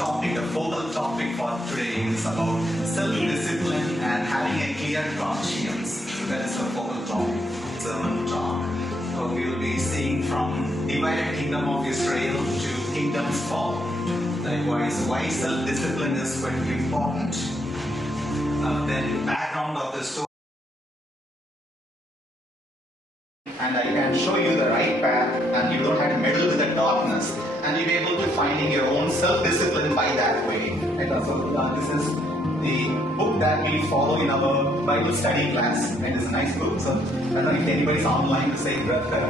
topic, the focal topic for today is about self-discipline and having a clear conscience. So that is the focal topic, sermon talk. So we will be seeing from divided kingdom of Israel to kingdom's fall. Likewise, why self-discipline is quite important. Then background of the story. And I can show you the right path, and you don't have to meddle with the darkness, and you'll be able to finding your own self-discipline by that way. And also, this is the book that we follow in our Bible study class, and it's a nice book. So I don't know if anybody's online to say Brother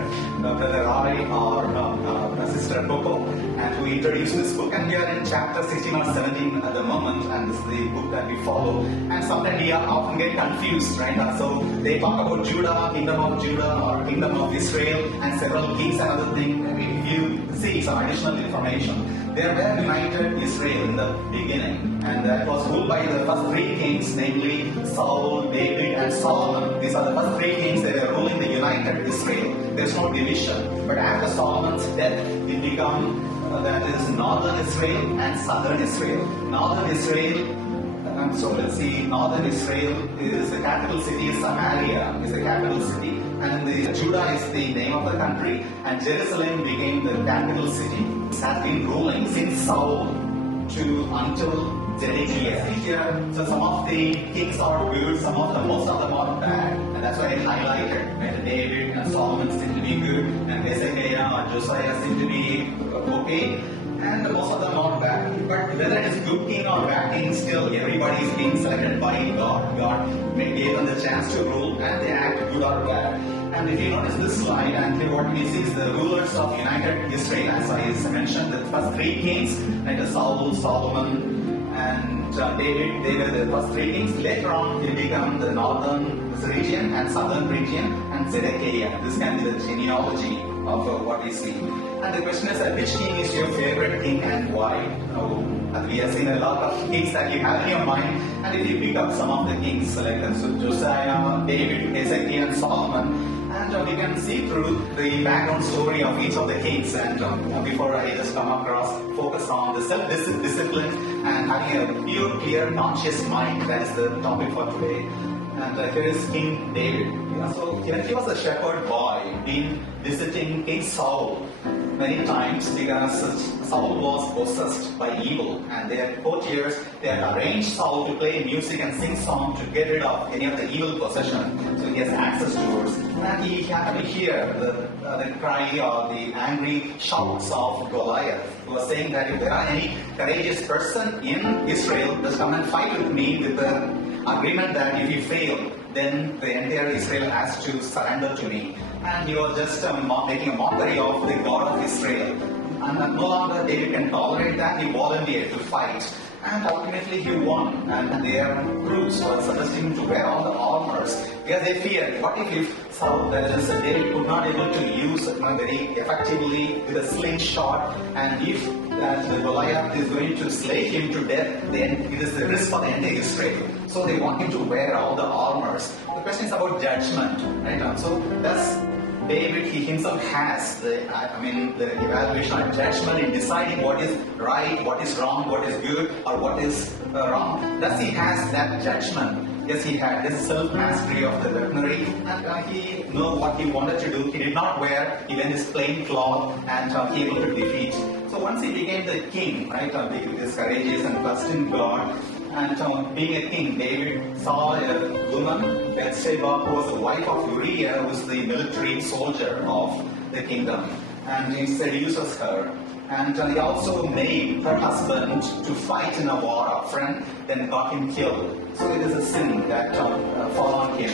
Roy or Sister Coco, and who introduced this book. And we are in chapter 16 or 17 at the moment, and this is the book that we follow. And sometimes we often get confused, right? So they talk about Judah, kingdom of Judah, or kingdom of Israel, and several kings and other things. If you see some additional information, there were united Israel in the beginning, and that was ruled by the first three kings, namely Saul, David, and Solomon. These are the first three kings that were ruling the united Israel. There's no division. But after Solomon's death, it became that is northern Israel and southern Israel. Northern Israel. So let's see, northern Israel is the capital city is Samaria, is the capital city, and Judah is the name of the country, and Jerusalem became the capital city. It has been ruling since Saul until Zedekiah. So some of the kings are good, most of them are bad, and that's why I highlighted. Right? David and Solomon seem to be good, and Hezekiah or Josiah seem to be okay. And most of them are bad. But whether it is good king or bad king, still everybody is being selected by God. God gave them the chance to rule, and they act good or bad. And if you notice this slide, and what we see is the rulers of united Israel, as I mentioned, the first three kings, like Saul, Solomon, and David, they were the first three kings. Later on, they become the northern region and southern region, and Zedekiah. This can be the genealogy of what we see. And the question is which king is your favorite king and why? We have seen a lot of kings that you have in your mind, and if you pick up some of the kings like Josiah, David, Hezekiah, and Solomon, and we can see through the background story of each of the kings. And before I just focus on the self-discipline and having a pure, clear, conscious mind. That is the topic for today. And here is King David. So he was a shepherd boy, been visiting King Saul many times because Saul was possessed by evil, and their courtiers, they had arranged Saul to play music and sing songs to get rid of any of the evil possession. So he has access to us. And he happened to hear the cry or the angry shouts of Goliath, who was saying that if there are any courageous person in Israel, just come and fight with me with the agreement that if you fail, then the entire Israel has to surrender to me. And he was just making a mockery of the God of Israel. And no longer David can tolerate that. He volunteered to fight. And ultimately he won. And their crews were suggesting him to wear all the armors because they feared, what if Saul, that is, David could not able to use it very effectively with a slingshot, and if the Goliath is going to slay him to death, then it is the risk for the entire Israel. So they want him to wear all the armors. The question is about judgment, right? So that's David, he himself has the evaluation and judgment in deciding what is right, what is wrong, what is good, or what is wrong. Thus he has that judgment. Yes, he had this self-mastery of the weaponry, and he knew what he wanted to do. He did not wear even his plain cloth, and he able to defeat. So once he became the king, right, this courageous and trusting God, and being a king, David saw a woman, Bathsheba, who was the wife of Uriah, who was the military soldier of the kingdom, and he seduces her. And he also made her husband to fight in a war upfront, then got him killed. So it is a sin that fell on him.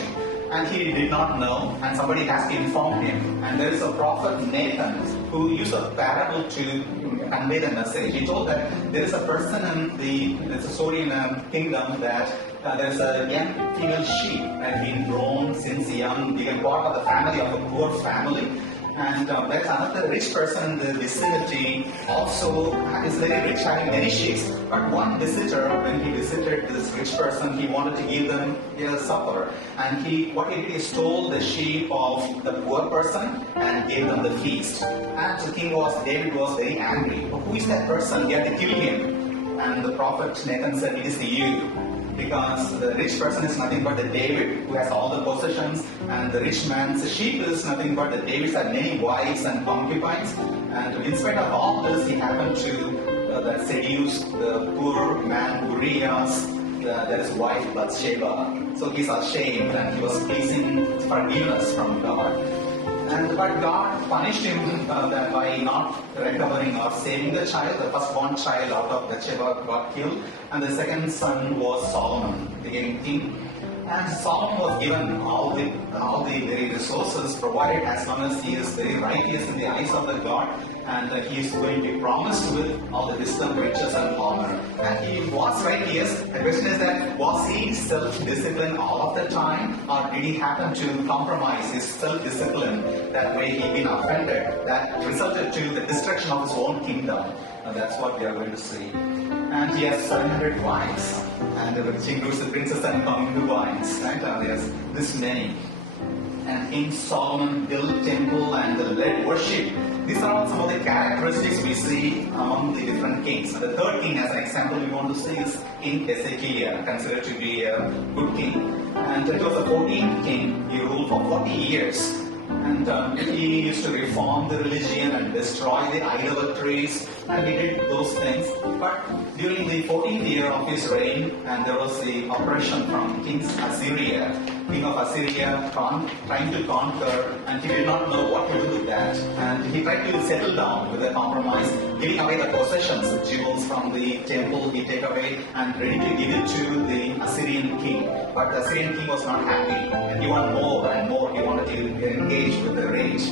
And he did not know, and somebody has to inform him. And there is a prophet Nathan who used a parable to convey the message. He told that there is a person there's a story in a kingdom that there is a young female sheep that has been grown since young, became part of the family of a poor family. And there's another rich person in the vicinity also is very rich, having many sheep. But one visitor, when he visited this rich person, he wanted to give them a supper. And what he did is stole the sheep of the poor person and gave them the feast. And the king David was very angry. Who is that person? He had to kill him. and the prophet Nathan said, "It is you." Because the rich person is nothing but the David who has all the possessions, and the rich man's sheep is nothing but the David's had many wives and concubines. And in spite of all this, he happened to seduce the poor man Urias, his wife Bathsheba. So he's ashamed and he was facing forgiveness from God. But God punished him by not recovering or saving the child. The firstborn child out of Bathsheba got killed, and the second son was Solomon, became king. And Solomon was given all the very resources provided as long as he is very righteous in the eyes of the God, and he is going to be promised with all the wisdom, riches, and honor. And he was righteous. The question is that was he self-disciplined all of the time, or did he happen to compromise his self-discipline? That way he been offended. That resulted to the destruction of his own kingdom. And that's what we are going to see. And he has 700 wives, and which includes the princes and concubines, right? He has this many. And King Solomon built temple and led worship. These are all some of the characteristics we see among the different kings. And the third king, as an example, we want to see is King Hezekiah, considered to be a good king. And it was the 14th king. He ruled for 40 years. And he used to reform the religion and destroy the idolatries, and he did those things. But during the 14th year of his reign, and there was the oppression from King Assyria. King of Assyria trying to conquer, and he did not know what to do with that. And he tried to settle down with a compromise, giving away the possessions, jewels from the temple he take away, and ready to give it to the Assyrian king. But the Assyrian king was not happy, and he wanted more and more. He wanted to engage with the rage.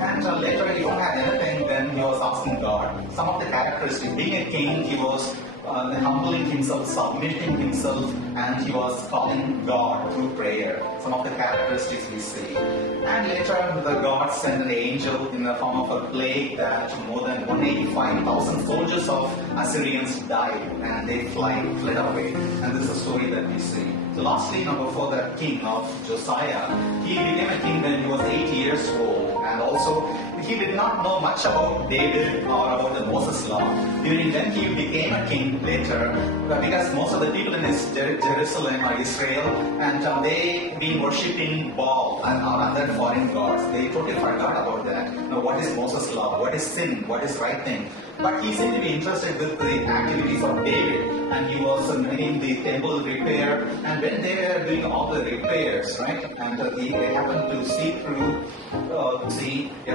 And later, when he don't have anything, then he was asking God. Some of the characteristics, being a king, he was humbling himself, submitting himself, and he was calling God through prayer. Some of the characteristics we see. And later, the God sent an angel in the form of a plague that more than 185,000 soldiers of Assyrians died, and they fled away. And this is a story that we see. So lastly, number 4, the king of Josiah. He became a king when he was 8 years old, and also he did not know much about David or about the Moses law. During then he became a king later, because most of the people in Jerusalem are Israel, and they been worshipping Baal and other foreign gods. They totally forgot about that. Now, what is Moses law? What is sin? What is right thing? But he seemed to be interested with the activities of David, and he was making the temple repair. And when they were doing all the repairs, right, and they happened to see through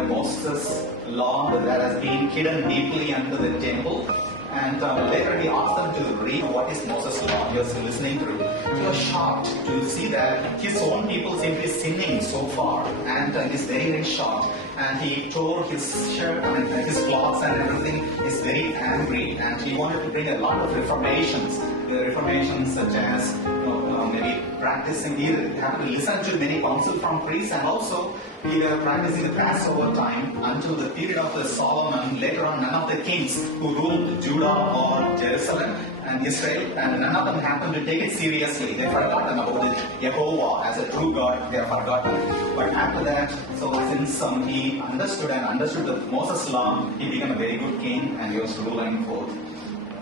Moses' law that has been hidden deeply under the temple. And later he asked them to read what is Moses' law. He was listening through. He was shocked to see that his own people seem to be sinning so far, and he's very, very shocked. And he tore his shirt, his clothes and everything. He's very angry, and he wanted to bring a lot of reformations. Reformations such as maybe practicing. He had to listen to many counsel from priests, and also we were practicing the Passover time until the period of the Solomon. Later on, none of the kings who ruled Judah or Jerusalem and Israel, and none of them happened to take it seriously. They forgotten about it. Jehovah as a true God, they have forgotten. But after that, so since he understood the Moses law, he became a very good king, and he was ruling forth.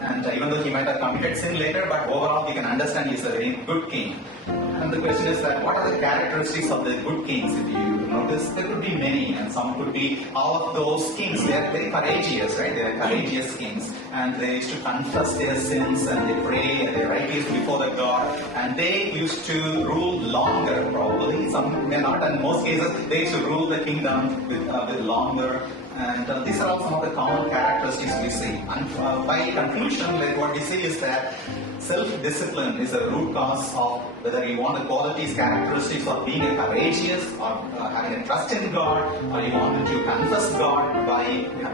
And even though he might have committed sin later, but overall we can understand he's a very good king. And the question is that what are the characteristics of the good kings? If you notice, there could be many, and some could be all of those kings. They are very courageous, right? They are courageous kings, and they used to confess their sins, and they pray, and they righteous before the God, and they used to rule longer. Probably some may not, and in most cases they used to rule the kingdom with longer. And these are all some of the common characteristics we see. And by conclusion, like what we see is that self-discipline is a root cause of whether you want the qualities, characteristics of being a courageous or having a trust in God, or you want to confess God by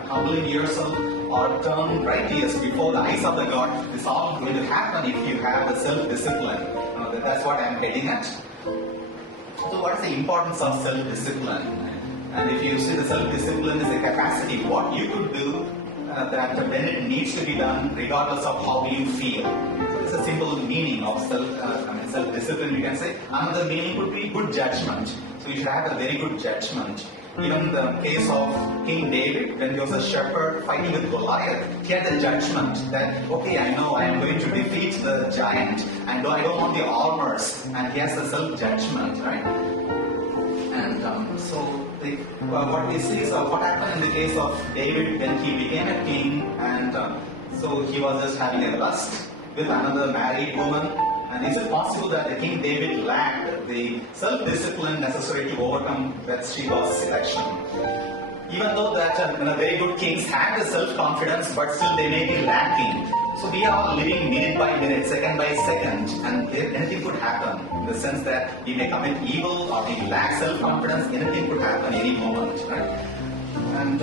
humbling yourself or turn righteous before the eyes of the God. It's all going to happen if you have the self-discipline. That's what I'm getting at. So what is the importance of self-discipline? And if you see the self-discipline is a capacity, what you could do that when it needs to be done, regardless of how you feel. So it's a simple meaning of self-discipline, you can say. Another meaning would be good judgment. So you should have a very good judgment. Even the case of King David, when he was a shepherd fighting with Goliath, he had the judgment that, okay, I know I am going to defeat the giant, and I don't want the armors, and he has the self-judgment, right? And what we see is what happened in the case of David when he became a king, and so he was just having a lust with another married woman. And is it possible that the King David lacked the self-discipline necessary to overcome Bathsheba's seduction? Even though that very good kings had the self-confidence, but still they may be lacking. So we are living minute by minute, second by second, and anything could happen. In the sense that we may commit evil or we lack self-confidence, anything could happen any moment, right? And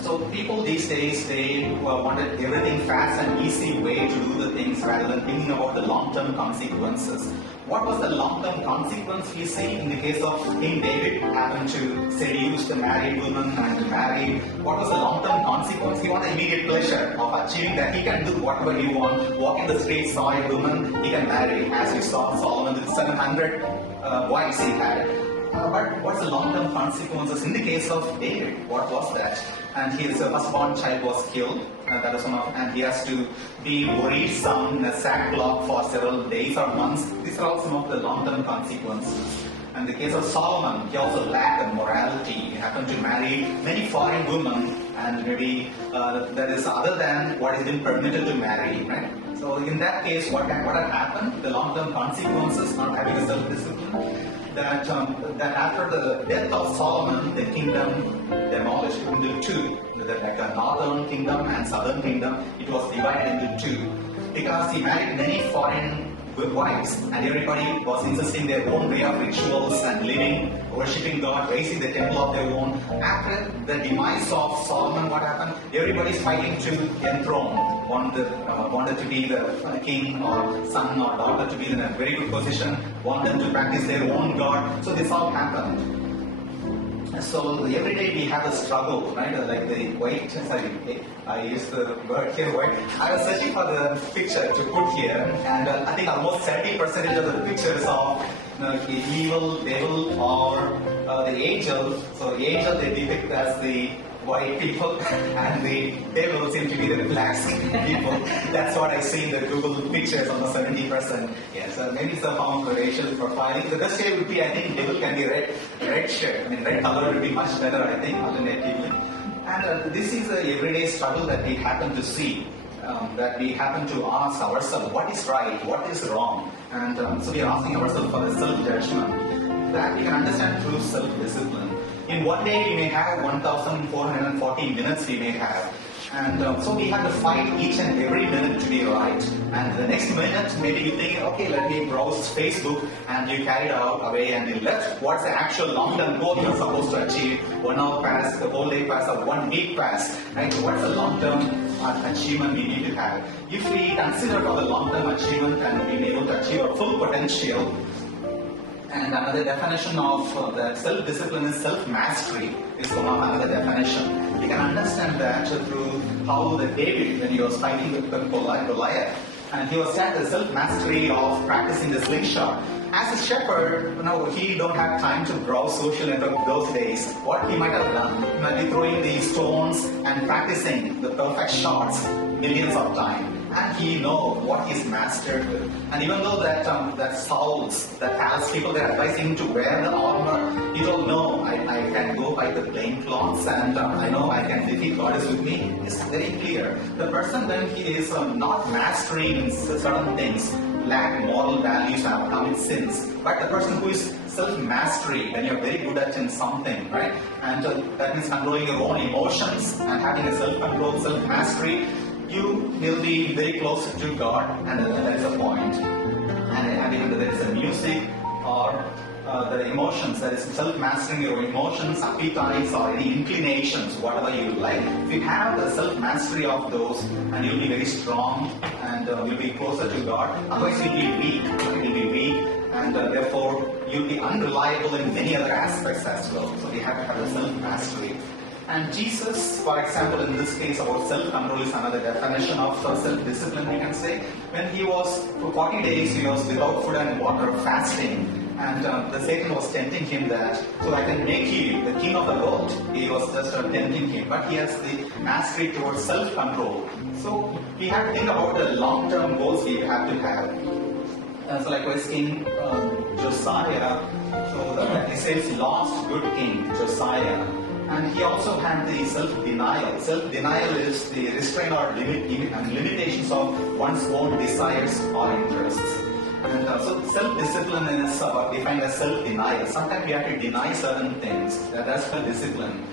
so people these days, they wanted everything fast and easy way to do the things rather than thinking about the long-term consequences. What was the long-term consequence we see in the case of King David happened to seduce the married woman and marry? What was the long-term consequence? He wanted immediate pleasure of achieving that. He can do whatever he wants. Walk in the streets, saw a woman, he can marry. As we saw Solomon with 700 wives he had. But what's the long-term consequences in the case of David? What was that? And his firstborn child was killed. That was and he has to be worrisome in a sackcloth for several days or months. These are all some of the long-term consequences. And the case of Solomon, he also lacked the morality. He happened to marry many foreign women, and maybe that is other than what has been permitted to marry, right? So in that case, what had happened? The long-term consequences, not having a self-discipline. That after the death of Solomon, the kingdom demolished into two. Like a northern kingdom and southern kingdom, it was divided into two. Because he married many foreign wives, and everybody was insisting their own way of rituals and living, worshipping God, raising the temple of their own. After the demise of Solomon, what happened? Everybody's fighting to enthrone. Wanted to be the king or son or daughter to be in a very good position, wanted to practice their own God. So this all happened. So every day we have a struggle, right? Like the white, I use the word here, white. I was searching for the picture to put here, and I think almost 70% of the pictures of the evil, devil, or the angel. So the angel they depict as the white people, and the devil seem to be the black people. That's what I see in the Google pictures, almost 70%. Yes, maybe it's a form of racial profiling. The best way would be, I think, devil can be red shirt. I mean, red color would be much better, I think, alternatively. And this is an everyday struggle that we happen to see. That we happen to ask ourselves, what is right, what is wrong? And so we are asking ourselves for a self-judgment. That we can understand through self-discipline. In one day we may have 1,440 minutes we may have. And so we have to fight each and every minute to be right. And the next minute, maybe you think, okay, let me browse Facebook, and you carry it out away and you left. What's the actual long-term goal you're supposed to achieve? 1 hour pass, the whole day pass, or 1 week pass. Right? What's the long-term achievement we need to have? If we consider for the long-term achievement and being able to achieve our full potential, and another definition of the self-discipline is self-mastery. Is one of another definition. We can understand that through how the David, when he was fighting with Goliath, and he was at the self-mastery of practicing the slingshot. As a shepherd, he don't have time to browse social network those days. What he might have done, he might be throwing these stones and practicing the perfect shots millions of times. And he know what he's mastered with. And even though that Saul's, that has people that are advising him to wear the armor, he don't know, I can go by the plain cloths, and I know I can defeat God is with me. It's very clear. The person when he is not mastering certain things, lack moral values, have commit sins. But the person who is self-mastery, when you're very good at something, right? And that means controlling your own emotions and having a self-control, self-mastery, you will be very close to God, and that is the point. And even there is a music or the emotions, that is self-mastering your emotions, appetites, or any inclinations, whatever you like. If you have the self-mastery of those, and you'll be very strong, and you'll be closer to God. Otherwise, you'll be weak, and therefore you'll be unreliable in many other aspects as well. So we have to have the self-mastery. And Jesus, for example, in this case about self-control is another definition of self-discipline, we can say. When he was, for 40 days, he was without food and water, fasting. And the Satan was tempting him that, so I can make you the king of the world. He was just tempting him. But he has the mastery towards self-control. So we have to think about the long-term goals we have to have. So likewise, King Josiah, so the Israel's last good king, Josiah. And he also had the self-denial. Self-denial is the restraint or limitations of one's own desires or interests. And so self-discipline is defined as self-denial. Sometimes we have to deny certain things. That's self-discipline.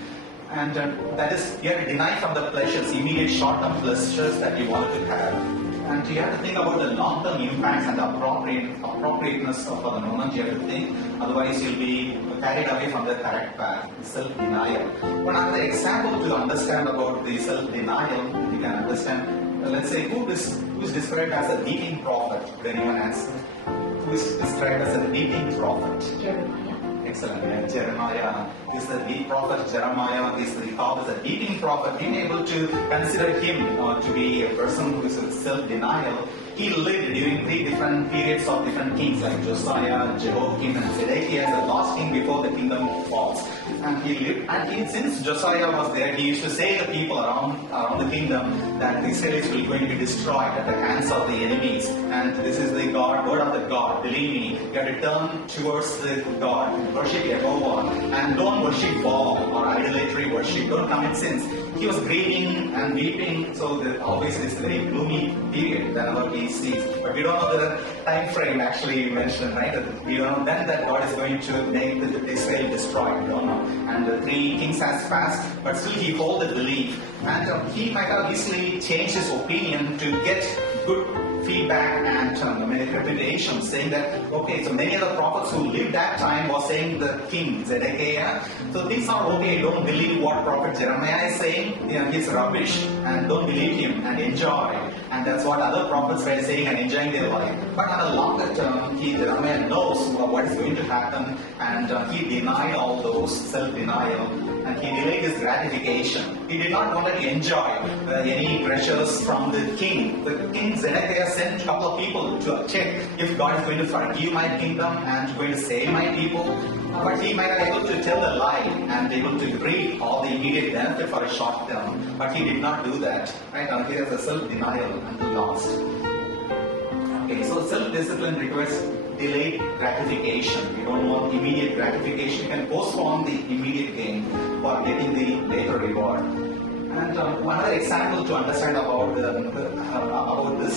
And that is, you have to deny from the pleasures, immediate short-term pleasures that you wanted to have. And you have to think about the long-term impacts and the appropriateness for the moment. You have to think, otherwise you'll be carried away from the correct path. Self-denial. One other example to understand about the self-denial, you can understand. Let's say, who is described as a weeping prophet? Would anyone ask? Who is described as a weeping prophet? Jeremiah. Excellent. Yeah. Jeremiah is the weak prophet. Jeremiah is called as a weeping prophet. Being able to consider him to be a person who is with self-denial. He lived during 3 different periods of different kings like Josiah, Jehoiakim, and Hezekiah as the last king before the kingdom falls. And he lived, and since Josiah was there, he used to say to the people around the kingdom that the Israelites will going to be destroyed at the hands of the enemies. And this is the word of the God. Believe me, you have to turn towards the God, worship Jehovah, and don't worship Baal or idolatry worship. Don't commit sins. He was grieving and weeping, so obviously it's a very gloomy period whenever he sees. But we don't know the time frame actually mentioned, right? We don't know then that God is going to make Israel destroyed. We don't know. And the 3 kings has passed, but still he holds the belief. And he might have easily changed his opinion to get good feedback and reputation, saying that, okay, so many of the prophets who lived that time was saying the king, Zedekiah, so things are okay, don't believe what prophet Jeremiah is saying, he's rubbish, and don't believe him, and enjoy. And that's what other prophets were saying and enjoying their life. But on a longer term, Jeremiah knows what is going to happen, and he denied all those, self-denial, and he delayed his gratification. He did not want to enjoy any pressures from the king. The king Zedekiah sent a couple of people to check if God is going to forgive my kingdom and going to save my people. But he might be able to tell the lie and be able to reap all the immediate benefit for a short term. But he did not do that. Right now, he has a self-denial until last. Okay, so self-discipline requires delayed gratification. We don't want immediate gratification. You can postpone the immediate gain for getting the later reward. And one other example to understand about the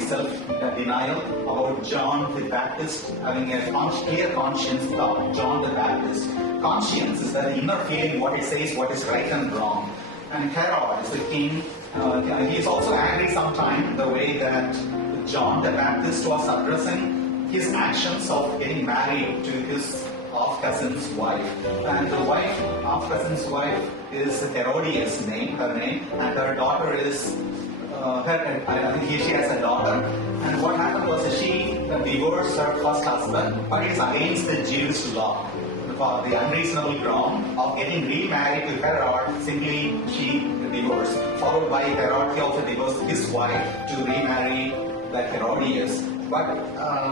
self-denial, about John the Baptist having a clear conscience about John the Baptist. Conscience is the inner feeling, what it says, what is right and wrong. And Herod is the king. He is also angry sometimes the way that John the Baptist was addressing his actions of getting married to his half-cousin's wife. And the half-cousin's wife is Herodias' her name, and her daughter is, I think she has a daughter. And what happened was she divorced her first husband, but it's against the Jewish law. For the unreasonable ground of getting remarried to Herod, simply she divorced. Followed by Herod, he also divorced his wife to remarry that Herodias. But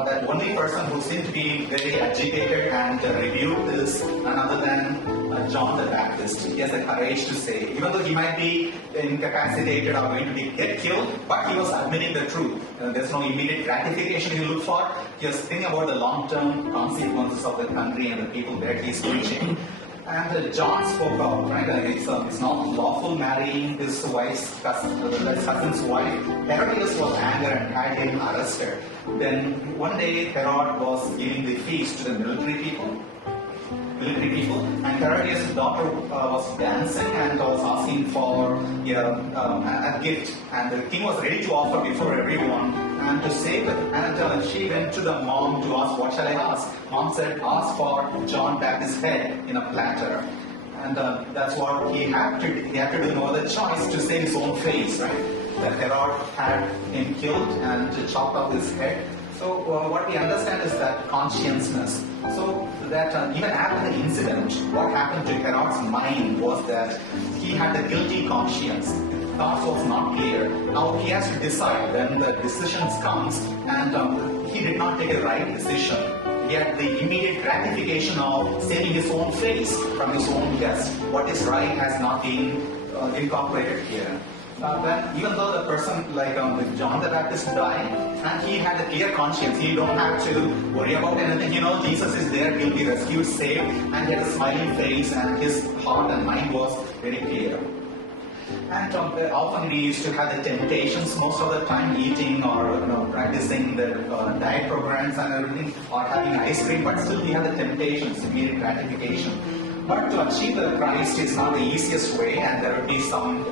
that only person who seemed to be very agitated and rebuked is none other than John the Baptist. He has the courage to say, even though he might be incapacitated or going to get killed, but he was admitting the truth. There's no immediate gratification he looked for. He was thinking about the long-term consequences of the country and the people that he's reaching. And John spoke out, right? It's not lawful marrying his cousin's wife. Herodias was angry and had him arrested. Then one day Herod was giving the feast to the military people, and Herodias' daughter was dancing and was asking for a gift, and the king was ready to offer before everyone and to save it. And she went to the mom to ask, what shall I ask? Mom said, ask for John Baptist's head in a platter. And that's what he had to do. He had to do no other choice to save his own face, right? That Herod had him killed and chopped off his head. So what we understand is that conscientiousness. So that even after the incident, what happened to Herod's mind was that he had a guilty conscience. Thought was not clear. Now he has to decide when the decisions comes, and he did not take a right decision. he had the immediate gratification of saving his own face from his own guest. What is right has not been incorporated here. But even though the person like John the Baptist died, and he had a clear conscience, he don't have to worry about anything. You know, Jesus is there, he'll be rescued, saved, and he had a smiling face, and his heart and mind was very clear. And often we used to have the temptations most of the time, eating or practicing the diet programs and everything, or having ice cream, but still we have the temptations, immediate gratification. But to achieve the Christ is not the easiest way, and there will be some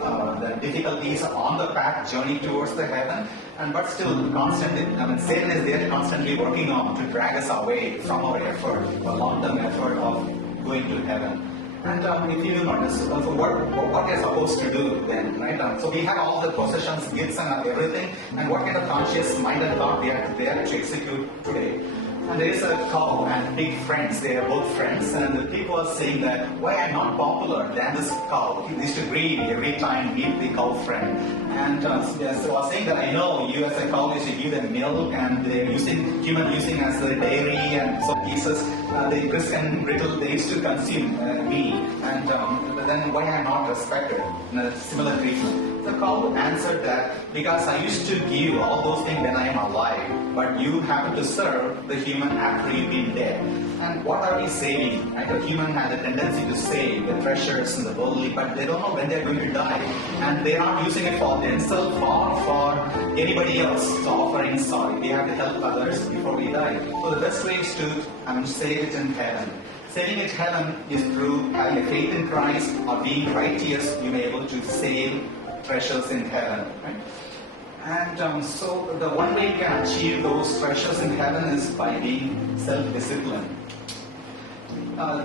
the difficulties on the path, journey towards the heaven. But still, constantly, Satan is there constantly working on to drag us away from our effort, a long-term effort of going to heaven. And if you notice, so what we are supposed to do then, right? So we have all the possessions, gifts, and everything. And what kind of conscious mind and thought we are there to execute today? And there is a cow and pig friends. They are both friends, and the people are saying that why I'm not popular than this cow. He used to greet every time meet the cow friend. And so I was saying that I know you as a cow used to give them milk, and they're human using as the dairy and some pieces. The Christian brittle they used to consume me, and then why I'm not respected in a similar treatment. The cow answered that because I used to give all those things when I am alive, but you happen to serve the human after you've been dead. And what are we saving? Right? The human has a tendency to save the treasures and the worldly, but they don't know when they're going to die. And they're not using it for themselves or for anybody else. So offering sorry. We have to help others before we die. So the best way is to save it in heaven. Saving it in heaven is through having a faith in Christ or being righteous. You may be able to save treasures in heaven. Right? And so the one way you can achieve those treasures in heaven is by being self-disciplined.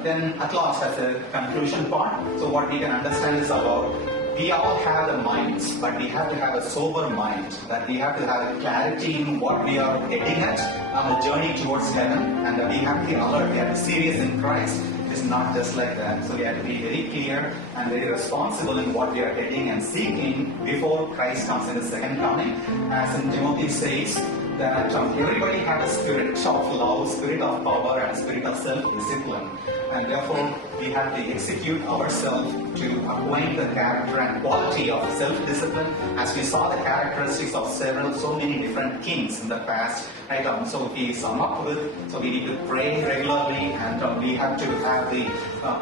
Then at last, as a conclusion part, so what we can understand is about we all have the minds, but we have to have a sober mind, that we have to have clarity in what we are heading at on the journey towards heaven, and we have to be alert, we have to be serious in Christ. It's not just like that. So we have to be very clear and very responsible in what we are heading and seeking before Christ comes in the second coming. As in Timothy says, that everybody has a spirit of love, spirit of power, and spirit of self-discipline. And therefore, we have to execute ourselves to acquaint the character and quality of self-discipline, as we saw the characteristics of so many different kings in the past. Right? So we sum up with, so we need to pray regularly, and we have to have the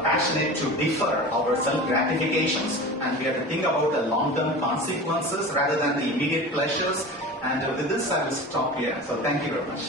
passionate to defer our self-gratifications, and we have to think about the long-term consequences rather than the immediate pleasures. And with this, I will stop here. So thank you very much.